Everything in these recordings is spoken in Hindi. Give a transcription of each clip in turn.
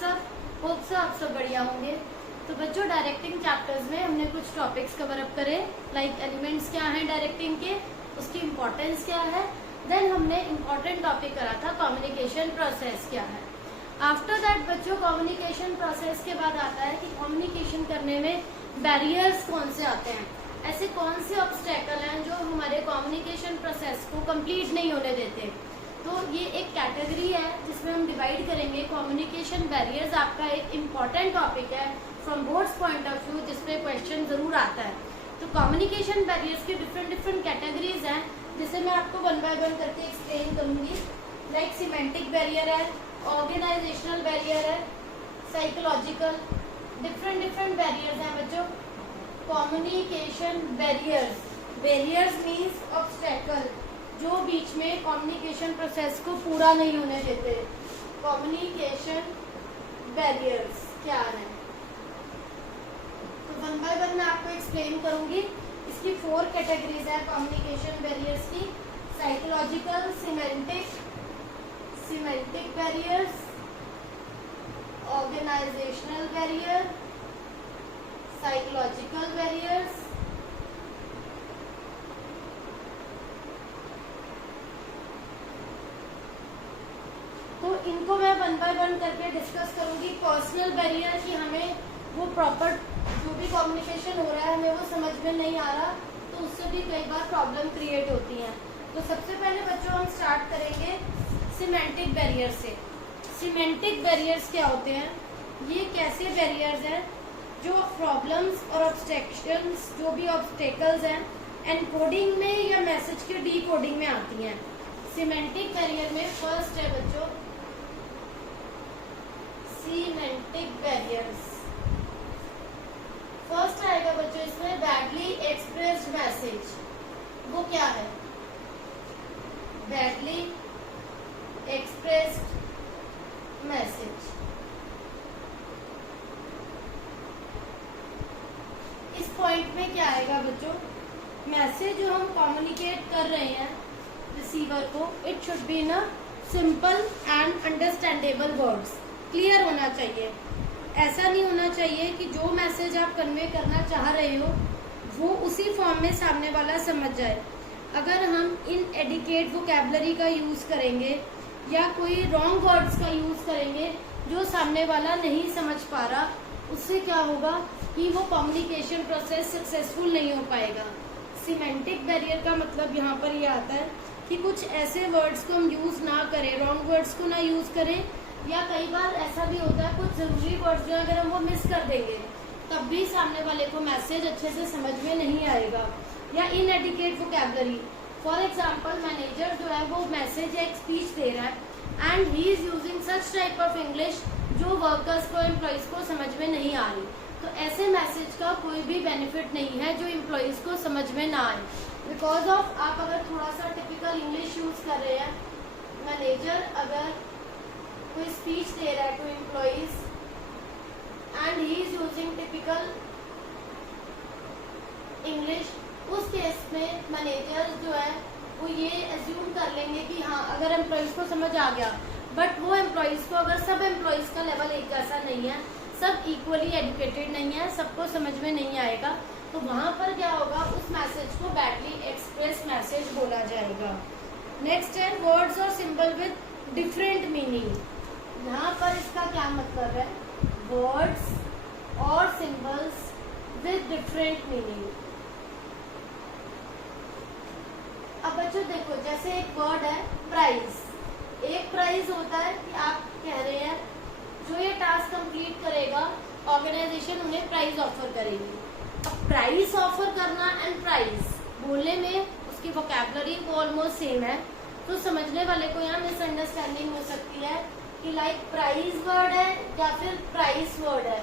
सब? होप से आप सब बढ़िया होंगे। तो बच्चों, डायरेक्टिंग चैप्टर्स में हमने कुछ टॉपिक्स कवर अप करे, लाइक एलिमेंट्स क्या हैं डायरेक्टिंग के, उसकी इम्पोर्टेंस क्या है। देन हमने इम्पोर्टेंट टॉपिक करा था कम्युनिकेशन प्रोसेस क्या है। आफ्टर दैट बच्चों, कम्युनिकेशन प्रोसेस के बाद आता है कि कम्युनिकेशन करने में बैरियर्स कौन से आते हैं, ऐसे कौन से ऑब्स्टेकल हैं जो हमारे कम्युनिकेशन प्रोसेस को कंप्लीट नहीं होने देते। तो ये एक कैटेगरी है जिसमें हम डिवाइड करेंगे कम्युनिकेशन बैरियर्स। आपका एक इम्पॉर्टेंट टॉपिक है from boards point of view, जिसपे क्वेश्चन जरूर आता है। तो कम्युनिकेशन बैरियर्स की डिफरेंट कैटेगरीज हैं, जिसे मैं आपको वन बाय वन करके एक्सप्लेन करूंगी। लाइक सिमेंटिक बैरियर है, ऑर्गेनाइजेशनल बैरियर है, साइकोलॉजिकल, डिफरेंट बैरियर्स हैं बच्चों। कम्युनिकेशन बैरियर्स मीन्स ऑब्स्टेकल जो बीच में कम्युनिकेशन प्रोसेस को पूरा नहीं होने देते। कम्युनिकेशन बैरियर्स क्या है, तो वन बाय वन मैं आपको एक्सप्लेन करूंगी। इसकी 4 कैटेगरीज है कम्युनिकेशन बैरियर्स की। Psychological, semantic barriers, organisational barrier, psychological barriers, तो इनको मैं वन बाय वन करके डिस्कस करूंगी। पर्सनल बैरियर की हमें वो प्रॉपर जो भी कम्युनिकेशन हो रहा है हमें वो समझ में नहीं आ रहा, तो उससे भी कई बार प्रॉब्लम क्रिएट होती है। तो सबसे पहले बच्चों हम स्टार्ट करेंगे सिमेंटिक बैरियर से। सिमेंटिक बैरियर्स क्या होते हैं? ये कैसे बैरियर्स हैं जो प्रॉब्लम्स और ऑब्स्ट्रक्शंस, जो भी ऑब्स्टेकल्स हैं, एनकोडिंग में या मैसेज के डीकोडिंग में आती हैं। सिमेंटिक बैरियर में फर्स्ट है बच्चों सिमेंटिक बैरियर्स। फर्स्ट आएगा बच्चों इसमें बैडली एक्सप्रेस्ड मैसेज। वो क्या है? Badly expressed message. इस पॉइंट में क्या आएगा बच्चों? मैसेज जो हम कम्युनिकेट कर रहे हैं रिसीवर को, it should be in a simple and understandable words. Clear होना चाहिए। ऐसा नहीं होना चाहिए कि जो मैसेज आप कन्वे करना चाह रहे हो वो उसी फॉर्म में सामने वाला समझ जाए। अगर हम इनएडिक्वेट वोकैबुलरी का यूज करेंगे या कोई रॉन्ग वर्ड्स का यूज करेंगे जो सामने वाला नहीं समझ पा रहा, उससे क्या होगा कि वो कम्युनिकेशन प्रोसेस सक्सेसफुल नहीं हो पाएगा। सिमेंटिक बैरियर का मतलब यहाँ पर ये आता है कि कुछ ऐसे वर्ड्स को हम यूज ना करें, रॉन्ग वर्ड्स को ना यूज करें, या कई बार ऐसा भी होता है कुछ जरूरी वर्ड्स जो अगर हम वो मिस कर देंगे तब भी सामने वाले को मैसेज अच्छे से समझ में नहीं आएगा। या इनएडिक्वेट वोकैबुलरी, फॉर एग्जाम्पल मैनेजर जो है वो मैसेज या एक स्पीच दे रहा है and he is using such type of English जो वर्कर्स को, एम्प्लॉइज को समझ में नहीं आ रही, तो ऐसे मैसेज का कोई भी बेनिफिट नहीं है जो एम्प्लॉइज को समझ में ना आए। बिकॉज ऑफ आप अगर थोड़ा सा टिपिकल इंग्लिश यूज कर रहे हैं, मैनेजर अगर कोई स्पीच दे रहा है to employees and he is using typical English, उस केस में मैनेजर जो है वो ये एज्यूम कर लेंगे कि हाँ अगर एम्प्लॉइज को समझ आ गया, बट वो एम्प्लॉइज को, अगर सब एम्प्लॉइज का लेवल एक जैसा नहीं है, सब इक्वली एजुकेटेड नहीं है, सबको समझ में नहीं आएगा, तो वहां पर क्या होगा, उस मैसेज को बैडली एक्सप्रेस मैसेज बोला जाएगा। नेक्स्ट है वर्ड्स और सिंबल विद डिफरेंट मीनिंग। यहाँ पर इसका क्या मतलब है? वर्ड्स और सिंबल्स विद डिफरेंट मीनिंग। अब बच्चों देखो, जैसे एक वर्ड है प्राइज। एक प्राइज होता है कि आप कह रहे हैं जो ये टास्क कंप्लीट करेगा ऑर्गेनाइजेशन उन्हें प्राइज ऑफर करेगी। अब प्राइस ऑफर करना एंड प्राइज बोलने में उसकी वोकैबुलरी वो ऑलमोस्ट सेम है, तो समझने वाले को यहाँ मिसअंडरस्टैंडिंग हो सकती है कि लाइक प्राइज वर्ड है या फिर प्राइस वर्ड है,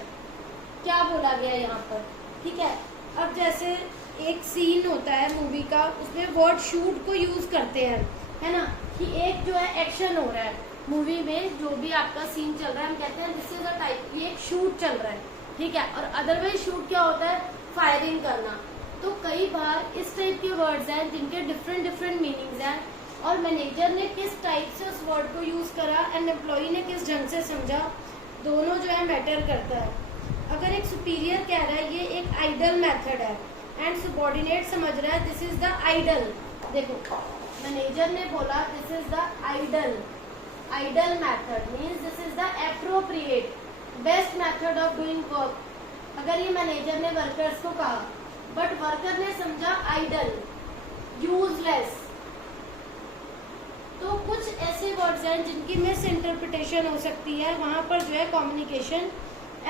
क्या बोला गया यहाँ पर। ठीक है, अब जैसे एक सीन होता है मूवी का, उसमें वर्ड शूट को यूज करते हैं, है ना, कि एक जो है एक्शन हो रहा है मूवी में, जो भी आपका सीन चल रहा है, हम कहते हैं दिस इज अ टाइप, ये एक शूट चल रहा है। ठीक है, और अदरवाइज शूट क्या होता है? फायरिंग करना। तो कई बार इस टाइप के वर्ड्स हैं जिनके डिफरेंट मीनिंग्स हैं, और मैनेजर ने किस टाइप से उस वर्ड को यूज करा एंड एम्प्लॉई ने किस ढंग से समझा, दोनों जो है मैटर करता है। अगर एक सुपीरियर कह रहा है ये एक आइडल मेथड है एंड सबॉर्डिनेट समझ रहा है दिस इज द आइडल, देखो मैनेजर ने बोला this is the idol method means this is the appropriate best method of doing work. अगर ये मैनेजर ने वर्कर्स को कहा बट वर्कर ने समझा आइडल, यूजलेस, तो कुछ ऐसे वर्ड्स हैं जिनकी मिस इंटरप्रिटेशन हो सकती है, वहां पर जो है कम्युनिकेशन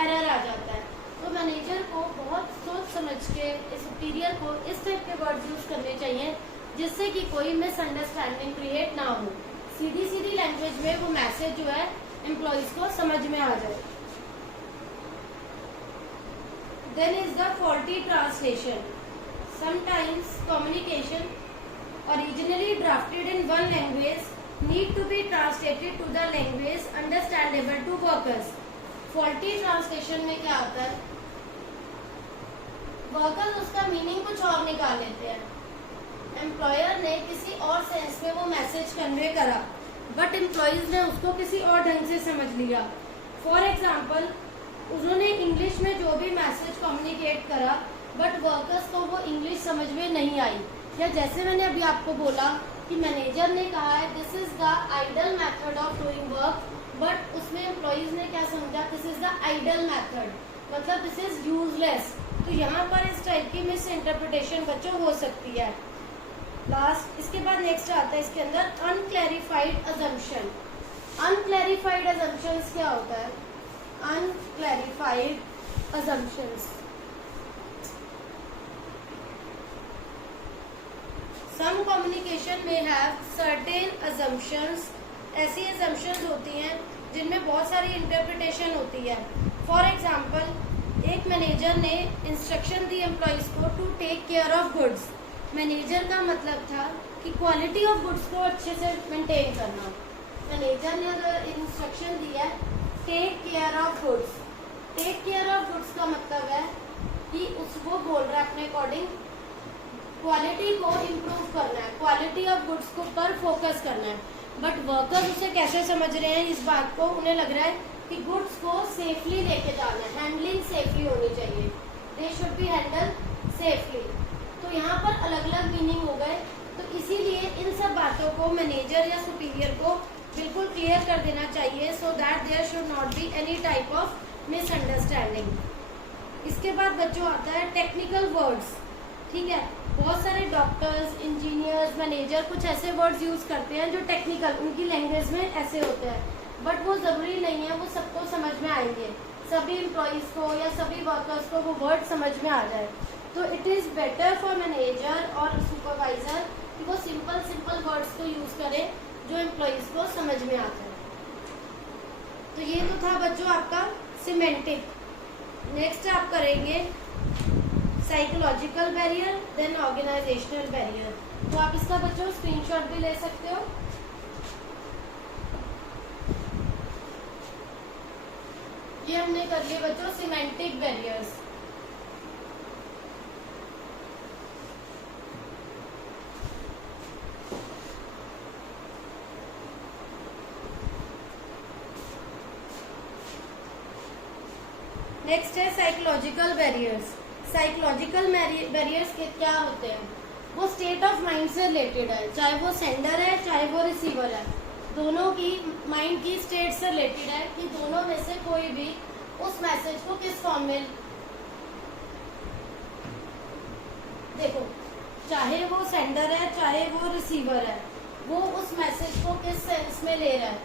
एरर आ जाता है। तो मैनेजर को बहुत सोच समझ के सुपीरियर को इस टाइप के वर्ड्स यूज करने चाहिए जिससे कि कोई मिसअंडरस्टैंडिंग क्रिएट ना हो, सीधी सीधी लैंग्वेज में वो मैसेज जो है एम्प्लॉयज को समझ में आ जाए। Then is the faulty translation. Sometimes communication originally drafted in one language need to be translated to the language understandable to workers. Faulty translation में क्या होता है, वर्कर्स उसका मीनिंग कुछ और निकाल लेते हैं, एम्प्लॉयर ने किसी और सेंस में वो मैसेज कन्वे करा बट एम्प्लॉयज ने उसको किसी और ढंग से समझ लिया। फॉर एग्जाम्पल उन्होंने इंग्लिश में जो भी मैसेज कम्युनिकेट करा बट वर्कर्स को वो इंग्लिश समझ में नहीं आई। या जैसे मैंने अभी आपको बोला कि मैनेजर ने कहा है this is the idol method of doing work but उसमें एम्प्लॉयज ने क्या समझा this is the idol method, मतलब दिस इज यूजलेस। तो यहाँ पर इस टाइप की मिस इंटरप्रिटेशन बच्चों हो सकती है। लास्ट इसके बाद नेक्स्ट आता है इसके अंदर अनक्लैरिफाइड अजम्पशन। अनक्लैरिफाइड अजम्पशंस क्या होता है, unclarified assumptions Some communication may have certain assumptions, ऐसी assumptions होती हैं जिनमें बहुत सारी इंटरप्रिटेशन होती है। फॉर एग्जाम्पल एक मैनेजर ने इंस्ट्रक्शन दी एम्प्लॉयज को to take care of goods. Manager का मतलब था कि क्वालिटी ऑफ गुड्स को अच्छे से मेंटेन करना। मैनेजर ने अगर इंस्ट्रक्शन दिया है take care of goods, take care of goods का मतलब है कि उसको बोल रहा है अपने अकॉर्डिंग क्वालिटी को इम्प्रूव करना है, क्वालिटी ऑफ गुड्स को पर फोकस करना है। बट वर्कर्स उसे कैसे समझ रहे हैं इस बात को, उन्हें लग रहा है कि गुड्स को सेफली लेके जाना है, हैंडलिंग सेफली होनी चाहिए, they should be handle safely. तो यहाँ पर अलग अलग मीनिंग हो गए। तो इसीलिए इन सब बातों को मैनेजर या सुपीरियर को बिल्कुल क्लियर कर देना चाहिए so that there should not be any type of misunderstanding. इसके बाद बच्चों आता है टेक्निकल वर्ड्स। ठीक है, बहुत सारे डॉक्टर्स, इंजीनियर्स, मैनेजर कुछ ऐसे वर्ड्स यूज करते हैं जो टेक्निकल उनकी लैंग्वेज में ऐसे होते हैं बट वो जरूरी नहीं है वो सबको समझ में आएंगे, सभी एम्प्लॉयज को या सभी वर्कर्स को वो वर्ड समझ में आ जाए। तो it is better for manager और सुपरवाइजर कि वो सिंपल वर्ड्स को यूज करें जो एम्प्लॉयज को समझ में आता है। तो ये तो था बच्चों आपका सिमेंटिक। नेक्स्ट आप करेंगे psychological barrier, then organisational barrier. तो आप इसका बच्चों स्क्रीनशॉट भी ले सकते हो। ये हमने कर लिए बच्चों सिमेंटिक बैरियर्स। नेक्स्ट है साइकोलॉजिकल बैरियर्स। साइकोलॉजिकल बैरियर्स के क्या होते हैं, वो स्टेट ऑफ माइंड से रिलेटेड है, चाहे वो सेंडर है चाहे वो रिसीवर है, दोनों की माइंड की स्टेट से रिलेटेड है कि दोनों में से कोई भी उस मैसेज को किस फॉर्म में, देखो चाहे वो सेंडर है चाहे वो रिसीवर है, वो उस मैसेज को किस सेंस में ले रहा है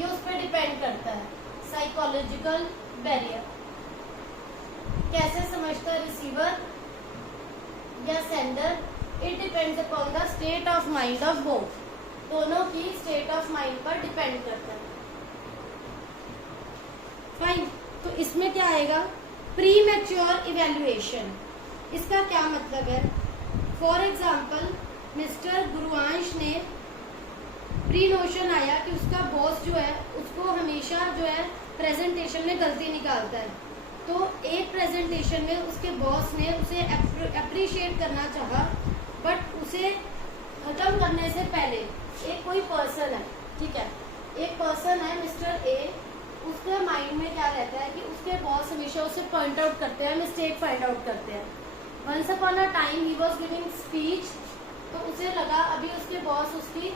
ये उस पर डिपेंड करता है। साइकोलॉजिकल बैरियर कैसे समझता है रिसीवर या sender, it depends upon the state of mind of both, दोनों की स्टेट ऑफ माइंड पर डिपेंड करता है। फाइन, तो इसमें क्या आएगा, प्री मैच्योर इवेल्युएशन। इसका क्या मतलब है, फॉर एग्जाम्पल मिस्टर गुरुवंश ने प्री नोशन आया कि उसका बॉस जो है उसको हमेशा जो है प्रेजेंटेशन में गलती निकालता है, तो एक प्रेजेंटेशन में उसके बॉस ने उसे अप्रिशिएट करना चाहा बट उसे खत्म करने से पहले एक कोई पर्सन है, ठीक है, एक पर्सन है मिस्टर ए, उसके माइंड उसके बॉस हमेशा उसे पॉइंट आउट करते हैं, मिस्टेक फाइंड आउट करते हैं। Once upon a time he was giving speech, तो उसे लगा अभी उसके बॉस उसकी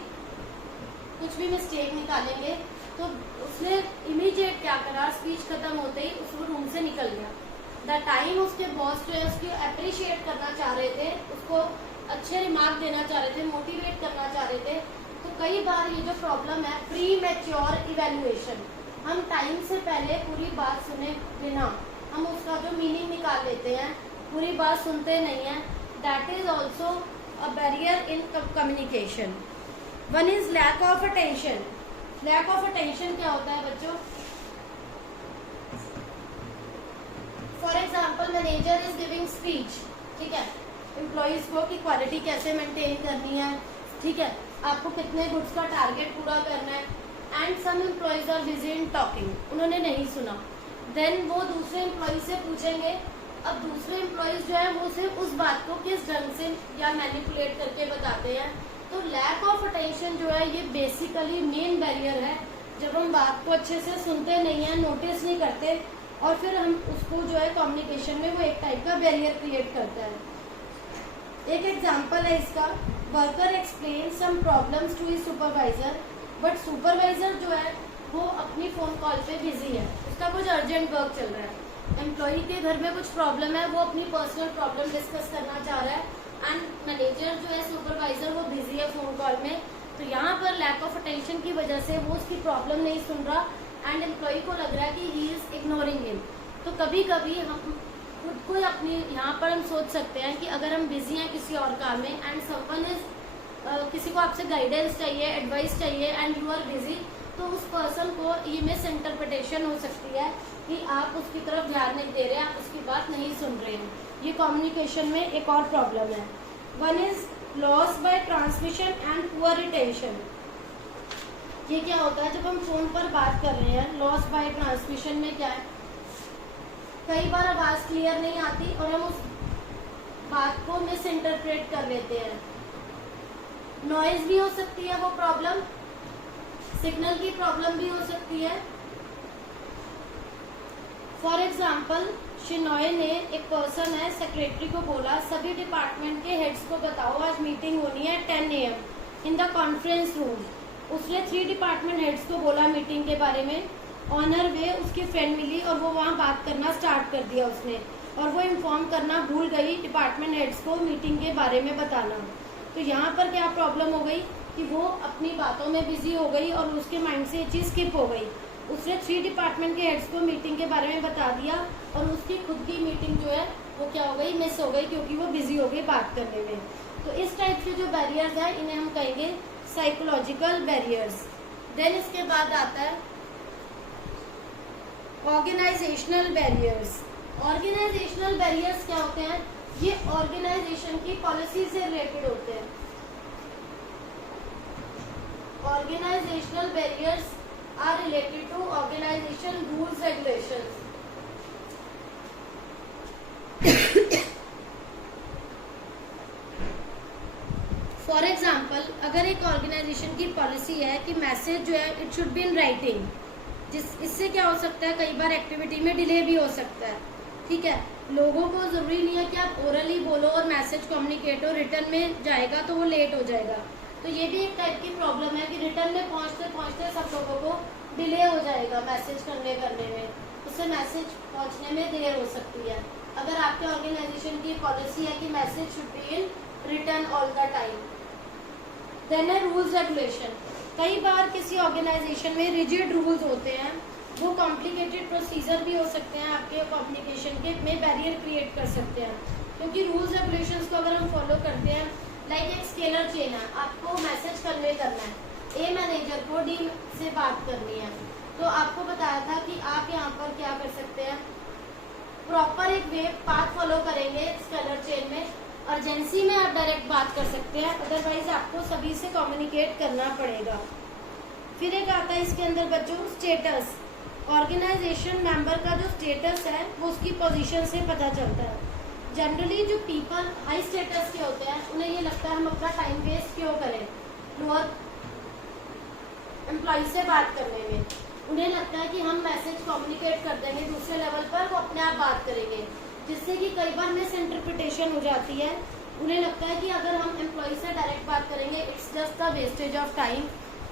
कुछ भी मिस्टेक निकालेंगे, तो उसने इमीडिएट क्या करा, स्पीच खत्म होते ही उस रूम से निकल गया। द टाइम उसके बॉस जो है उसको अप्रिशिएट करना चाह रहे थे, उसको अच्छे रिमार्क देना चाह रहे थे, मोटिवेट करना चाह रहे थे। तो कई बार ये जो प्रॉब्लम है प्री मैच्योर इवेल्युएशन, हम टाइम से पहले पूरी बात सुने बिना हम उसका जो मीनिंग निकाल लेते हैं, पूरी बात सुनते नहीं हैं, that is also a barrier in communication. One is lack of attention. Lack of attention क्या होता है बच्चों? For example manager is giving speech, ठीक है, एम्प्लॉयज को कि क्वालिटी कैसे मेंटेन करनी है, ठीक है, आपको कितने गुड्स का टारगेट पूरा करना है, and some employees are busy in talking, उन्होंने नहीं सुना। देन वो दूसरे एम्प्लॉय से पूछेंगे, अब दूसरे एम्प्लॉयज जो है वो सिर्फ उस बात को किस ढंग से या मैनिपुलेट करके बताते हैं। तो लैक ऑफ अटेंशन जो है ये बेसिकली मेन बैरियर है, जब हम बात को अच्छे से सुनते नहीं हैं, नोटिस नहीं करते, और फिर हम उसको जो है कम्युनिकेशन में वो एक टाइप का बैरियर क्रिएट करता है। एक एग्जांपल है इसका, worker explain some problems to his supervisor, but supervisor जो है वो अपनी फोन कॉल पे बिजी है, उसका कुछ अर्जेंट वर्क चल रहा है। एम्प्लॉय के घर में कुछ प्रॉब्लम है, वो अपनी पर्सनल प्रॉब्लम डिस्कस करना चाह रहा है, एंड मैनेजर जो है सुपरवाइजर वो बिजी है फोन कॉल में। तो यहाँ पर लैक ऑफ अटेंशन की वजह से वो उसकी प्रॉब्लम नहीं सुन रहा, एंड एम्प्लॉय को लग रहा है कि ही इज इग्नोरिंग हिम। तो कभी कभी हम खुद को अपनी यहाँ पर हम सोच सकते हैं कि अगर हम बिजी हैं किसी और काम में, एंड समवन इज किसी को आपसे गाइडेंस चाहिए, एडवाइस चाहिए, एंड यू आर बिजी, तो उस पर्सन को ये मिस इंटरप्रिटेशन हो सकती है कि आप उसकी तरफ ध्यान नहीं दे रहे हैं, आप उसकी बात नहीं सुन रहे हैं। ये कम्युनिकेशन में एक और प्रॉब्लम है। One is loss by transmission and poor retention. ये क्या होता है, जब हम फोन पर बात कर रहे हैं, लॉस बाय ट्रांसमिशन में क्या है, कई बार आवाज क्लियर नहीं आती और हम उस बात को मिस इंटरप्रेट कर लेते हैं। नॉइज भी हो सकती है वो प्रॉब्लम, सिग्नल की प्रॉब्लम भी हो सकती है। फॉर एग्जाम्पल शिनॉय ने, एक पर्सन है, सेक्रेटरी को बोला सभी डिपार्टमेंट के हेड्स को बताओ आज मीटिंग होनी है 10 AM in the conference room. उसने 3 डिपार्टमेंट हेड्स को बोला मीटिंग के बारे में। ऑनर वे उसकी फ्रेंड मिली और वो वहाँ बात करना स्टार्ट कर दिया उसने, और वो इन्फॉर्म करना भूल गई डिपार्टमेंट हेड्स को मीटिंग के बारे में बताना। तो यहाँ पर क्या प्रॉब्लम हो गई कि वो अपनी बातों में बिजी हो गई और उसके माइंड से ये चीज़ स्किप हो गई। उसने 3 डिपार्टमेंट के हेड्स को मीटिंग के बारे में बता दिया और उसकी खुद की मीटिंग जो है वो क्या हो गई, मिस हो गई, क्योंकि वो बिजी हो गई बात करने में। तो इस टाइप के जो बैरियर्स हैं इन्हें हम कहेंगे साइकोलॉजिकल बैरियर्स। देन इसके बाद आता है ऑर्गेनाइजेशनल बैरियर्स। ऑर्गेनाइजेशनल बैरियर्स क्या होते हैं, ये ऑर्गेनाइजेशन की पॉलिसी से रिलेटेड होते हैं। Organisational barriers are related to organisation rules regulations. For example, अगर एक ऑर्गेनाइजेशन की पॉलिसी है कि मैसेज जो है it should be in writing, इससे क्या हो सकता है, कई बार एक्टिविटी में डिले भी हो सकता है, ठीक है। लोगों को जरूरी नहीं है कि आप ओरली बोलो और मैसेज कम्युनिकेट हो, रिटर्न में जाएगा तो वो लेट हो जाएगा। तो ये भी एक टाइप की प्रॉब्लम है कि रिटर्न में पहुंचते पहुंचते सब लोगों को डिले हो जाएगा मैसेज करने में, उससे मैसेज पहुंचने में देर हो सकती है। अगर आपके ऑर्गेनाइजेशन की पॉलिसी है कि message should be in written all the time. Then है रूल्स रेगुलेशन। कई बार किसी ऑर्गेनाइजेशन में रिजिड रूल्स होते हैं, वो कॉम्प्लिकेटेड प्रोसीजर भी हो सकते हैं, आपके कम्युनिकेशन के में बैरियर क्रिएट कर सकते हैं, क्योंकि रूल्स रेगुलेशंस को अगर हम फॉलो करते हैं, लाइक एक स्केलर चेन है, आपको मैसेज कन्वे करना है, ए मैनेजर को डी से बात करनी है, तो आपको बताया था कि आप यहाँ पर क्या कर सकते हैं, प्रॉपर एक वे पाथ फॉलो करेंगे स्केलर चेन में। अर्जेंसी में आप डायरेक्ट बात कर सकते हैं, अदरवाइज आपको सभी से कम्युनिकेट करना पड़ेगा। फिर एक आता है इसके अंदर बच्चों स्टेटस। ऑर्गेनाइजेशन मेंबर का जो स्टेटस है वो उसकी पोजीशन से पता चलता है। जनरली जो पीपल हाई स्टेटस के होते हैं उन्हें ये लगता है हम अपना टाइम वेस्ट क्यों करें लोअर एम्प्लॉय से बात करने में, उन्हें लगता है कि हम मैसेज कम्युनिकेट कर देंगे दूसरे लेवल पर, वो अपने आप बात करेंगे, जिससे कि कई बार मिस इंटरप्रिटेशन हो जाती है। उन्हें लगता है कि अगर हम एम्प्लॉय से डायरेक्ट बात करेंगे it's just the wastage of time.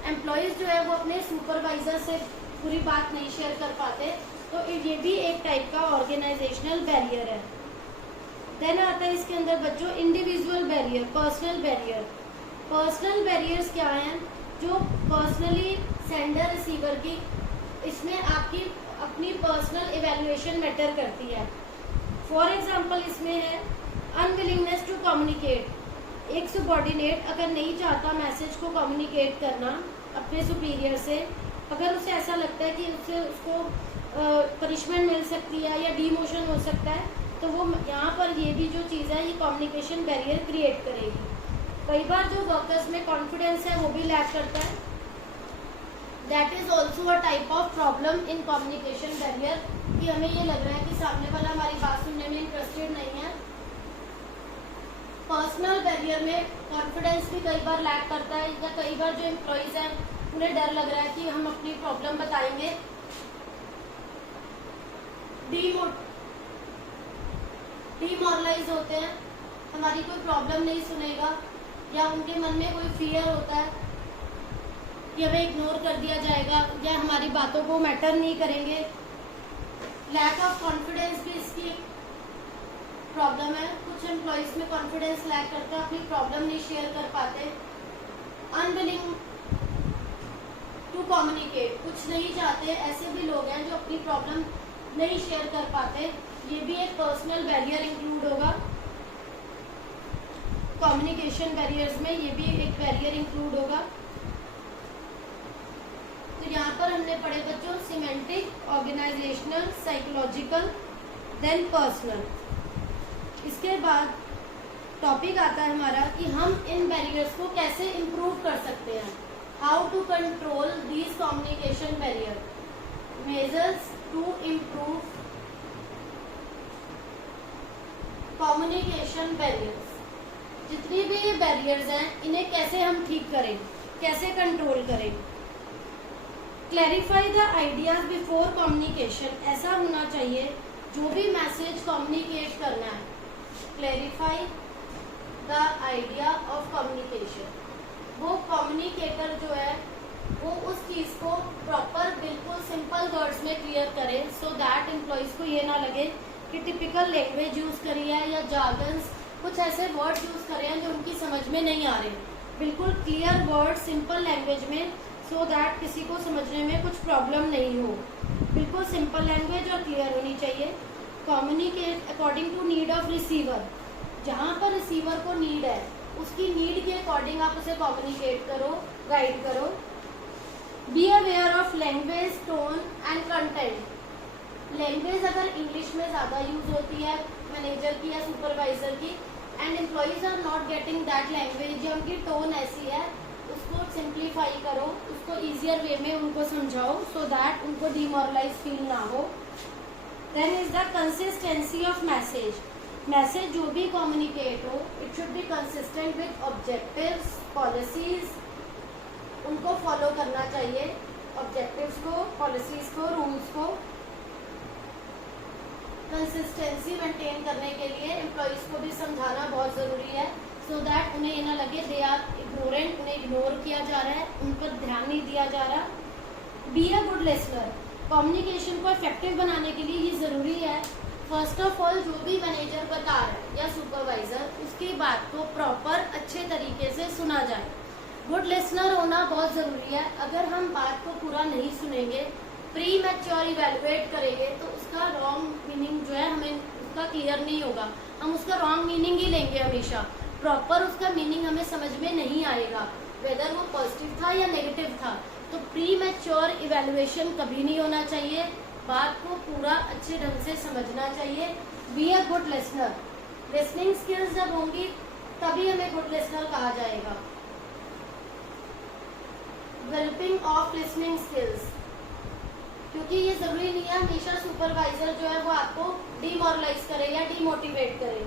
Employees जो है वो अपने सुपरवाइजर से पूरी बात नहीं शेयर कर पाते, तो ये भी एक टाइप का ऑर्गेनाइजेशनल बैरियर है। देन आता है इसके अंदर बच्चों individual barrier, personal barrier. Personal barriers क्या हैं? जो पर्सनली सेंडर रिसीवर की, इसमें आपकी अपनी पर्सनल इवैल्यूएशन मैटर करती है। फॉर एग्जांपल इसमें है अनविलिंगनेस टू कम्युनिकेट। एक सबॉर्डिनेट अगर नहीं चाहता मैसेज को कम्युनिकेट करना अपने सुपीरियर से, अगर उसे ऐसा लगता है कि उससे उसको पनिशमेंट मिल सकती है या डीमोशन हो सकता है, तो वो यहाँ पर ये भी जो चीज़ है ये कम्युनिकेशन बैरियर क्रिएट करेगी। कई बार जो वर्कर्स में कॉन्फिडेंस है वो भी लैक करता है। That is also a type of problem in communication barrier, कि हमें ये लग रहा है कि सामने वाला हमारी बात सुनने में इंटरेस्टेड नहीं है। पर्सनल बैरियर में कॉन्फिडेंस भी कई बार लैक करता है, या कई बार जो एम्प्लॉयज हैं उन्हें डर लग रहा है कि हम अपनी प्रॉब्लम बताएंगे, डीमोरलाइज होते हैं, हमारी कोई प्रॉब्लम नहीं सुनेगा, या उनके मन में कोई फियर होता है कि हमें इग्नोर कर दिया जाएगा या हमारी बातों को मैटर नहीं करेंगे। लैक ऑफ कॉन्फिडेंस भी इसकी प्रॉब्लम है। कुछ एम्प्लॉयज में कॉन्फिडेंस लैक करता है, अपनी प्रॉब्लम नहीं शेयर कर पाते। अनविलिंग टू कम्युनिकेट, कुछ नहीं चाहते, ऐसे भी लोग हैं जो अपनी प्रॉब्लम नहीं शेयर कर पाते, ये भी एक पर्सनल बैरियर इंक्लूड होगा। कम्युनिकेशन बैरियर्स में ये भी एक बैरियर इंक्लूड होगा। तो यहाँ पर हमने पढ़े बच्चों semantic, organisational, psychological, then personal. इसके बाद टॉपिक आता है हमारा कि हम इन बैरियर्स को कैसे इम्प्रूव कर सकते हैं। How to control these communication barrier, measures to improve communication barriers. जितनी भी ये बैरियर्स हैं इन्हें कैसे हम ठीक करें, कैसे कंट्रोल करें। Clarify the ideas before communication, ऐसा होना चाहिए जो भी मैसेज कम्युनिकेट करना है, clarify the idea of communication, वो कम्युनिकेटर जो है वो उस चीज़ को प्रॉपर बिल्कुल सिंपल वर्ड्स में क्लियर करे, सो दैट एम्प्लॉयज़ को ये ना लगे कि टिपिकल लैंग्वेज यूज़ करी है या जार्गन्स, कुछ ऐसे वर्ड्स यूज़ करे हैं जो उनकी समझ में नहीं आ रहे। बिल्कुल क्लियर वर्ड सिंपल लैंग्वेज में, सो दैट किसी को समझने में कुछ प्रॉब्लम नहीं हो। बिल्कुल सिंपल लैंग्वेज और क्लियर होनी चाहिए। Communicate according to need of receiver, जहाँ पर रिसीवर को नीड है उसकी नीड के अकॉर्डिंग आप उसे कम्युनिकेट करो, गाइड करो। Be aware of language, tone and content. Language अगर इंग्लिश में ज़्यादा यूज होती है मैनेजर की या सुपरवाइजर की, and employees are not getting that language, या उनकी टोन ऐसी है, उसको सिंप्लीफाई करो, उसको ईजियर वे में उनको समझाओ, सो दैट उनको डिमोरलाइज फील ना हो। Then is the consistency of message. Message जो भी कम्युनिकेट हो it should be consistent with objectives, policies, उनको फॉलो करना चाहिए, ऑब्जेक्टिव्स को, पॉलिसीज को, रूल्स को। कंसिस्टेंसी मेंटेन करने के लिए एम्प्लॉयज़ को भी समझाना बहुत ज़रूरी है, सो दैट उन्हें ये ना लगे दे आर इग्नोरेंट, उन्हें इग्नोर किया जा रहा है, उन पर ध्यान नहीं दिया जा रहा। Be a good listener. Communication को इफेक्टिव बनाने के लिए ये ज़रूरी है फर्स्ट ऑफ ऑल जो भी मैनेजर बता रहा है या सुपरवाइजर, उसकी बात को प्रॉपर अच्छे तरीके से सुना जाए। गुड लिसनर होना बहुत ज़रूरी है। अगर हम बात को पूरा नहीं सुनेंगे, प्री मैच्योर इवेलुएट करेंगे, तो उसका रॉन्ग मीनिंग जो है हमें उसका क्लियर नहीं होगा, हम उसका रॉन्ग मीनिंग ही लेंगे हमेशा। प्रॉपर उसका मीनिंग हमें समझ में नहीं आएगा, वेदर वो पॉजिटिव था या नेगेटिव था। तो प्री मैच्योर इवेलुएशन कभी नहीं होना चाहिए, बात को पूरा अच्छे ढंग से समझना चाहिए। Be a good listener. Listening skills जब होंगी तभी हमें गुड लिसनर कहा जाएगा। डेवलपिंग ऑफ लिसनिंग स्किल्स, क्योंकि ये जरूरी नहीं है हमेशा सुपरवाइजर जो है वो आपको डीमोरलाइज करे या डीमोटिवेट करे।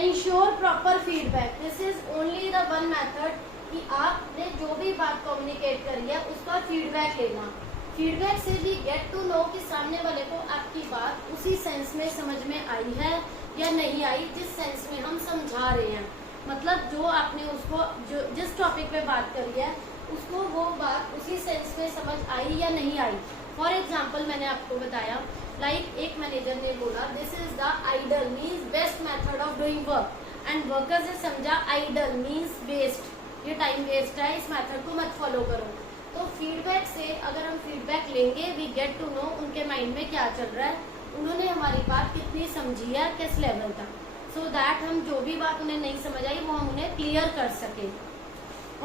Ensure proper feedback. This is only the one method कि आपने जो भी बात कम्युनिकेट करी है उसका फीडबैक लेना। फीडबैक से भी गेट टू नो कि सामने वाले को आपकी बात उसी सेंस में समझ में आई है या नहीं आई जिस सेंस में हम समझा रहे हैं। मतलब जो आपने उसको जो जिस टॉपिक पे बात करी है उसको वो बात उसी सेंस में समझ आई या नहीं आई। फॉर एग्जाम्पल मैंने आपको बताया लाइक एक मैनेजर ने बोला this is the ideal means best method of doing work, and workers ने समझा आइडल मीन्स वेस्ट, ये टाइम वेस्ट है, इस मेथड को मत फॉलो करो। तो फीडबैक से अगर हम फीडबैक लेंगे वी गेट टू नो उनके माइंड में क्या चल रहा है, उन्होंने हमारी बात कितनी समझी है, किस लेवल तक, सो दैट हम जो भी बात उन्हें नहीं समझ आई वो हम उन्हें क्लियर कर सके।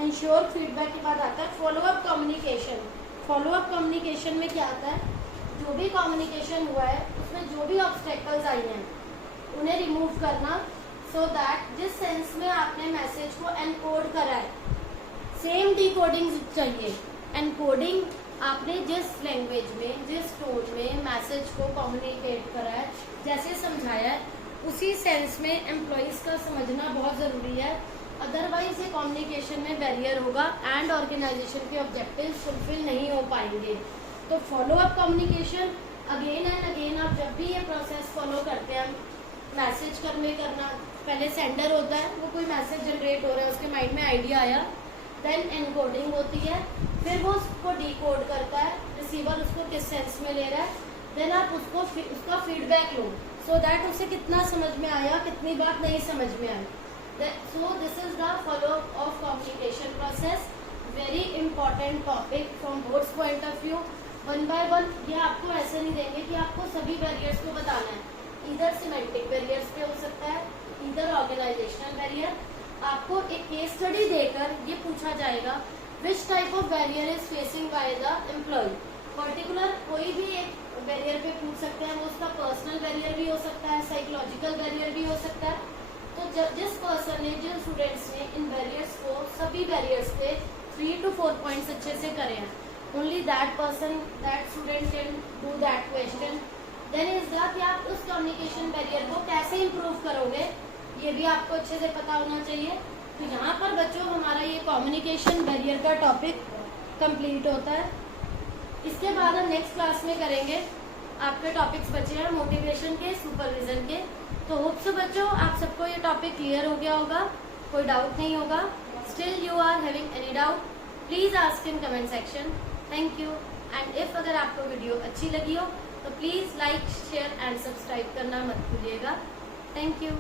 इंश्योर फीडबैक के बाद आता है follow up communication. Follow up communication में क्या आता है, जो भी कम्युनिकेशन हुआ है उसमें जो भी ऑब्स्टेकल्स आई हैं उन्हें रिमूव करना, सो दैट जिस सेंस में आपने मैसेज को एनकोड करा है सेम डिकोडिंग चाहिए। एनकोडिंग आपने जिस लैंग्वेज में जिस टोन में मैसेज को कम्युनिकेट करा है जैसे समझाया है उसी सेंस में एम्प्लॉयज़ का समझना बहुत ज़रूरी है, अदरवाइज ये कम्युनिकेशन में बैरियर होगा एंड ऑर्गेनाइजेशन के ऑब्जेक्टिव्स फुलफिल नहीं हो पाएंगे। तो follow up communication again and again आप जब भी ये प्रोसेस फॉलो करते हैं, मैसेज करना पहले सेंडर होता है, वो कोई मैसेज जनरेट हो रहा है उसके माइंड में आइडिया आया, देन एनकोडिंग होती है, फिर वो उसको डिकोड करता है, रिसीवर उसको किस सेंस में ले रहा है, देन आप उसका फीडबैक लो सो दैट उसे कितना समझ में आया, कितनी बात नहीं समझ में आई। So this is the follow of communication process, very important topic from boards point of view. One by one ये आपको ऐसे नहीं देंगे कि आपको सभी बैरियर्स को बताना है, इधर सिमेंटिक बैरियर्स पे हो सकता है, इधर ऑर्गेनाइजेशनल बैरियर। आपको एक केस स्टडी देकर ये पूछा जाएगा which type of barrier is facing by the employee. Particular कोई भी एक बैरियर पे पूछ सकते हैं, वो उसका पर्सनल बैरियर भी हो सकता है, साइकोलॉजिकल बैरियर भी हो सकता है। तो जिस पर्सन ने जिन स्टूडेंट्स ने इन बैरियर्स को सभी बैरियर्स पे 3 to 4 पॉइंट्स अच्छे से करे हैं, only that person that student can do that question. Then is the कि आप उस कम्युनिकेशन बैरियर को कैसे इम्प्रूव करोगे ये भी आपको अच्छे से पता होना चाहिए। तो यहाँ पर बच्चों हमारा ये कम्युनिकेशन बैरियर का टॉपिक कंप्लीट होता है। इसके बाद हम नेक्स्ट क्लास में करेंगे, आपके टॉपिक्स बचे हैं मोटिवेशन के, सुपरविजन के। तो होप सो बच्चों आप सबको ये टॉपिक क्लियर हो गया होगा, कोई डाउट नहीं होगा। Still you are having any doubt please ask in comment section. Thank you. And if अगर आपको वीडियो अच्छी लगी हो तो please like share and subscribe करना मत भूलिएगा। Thank you.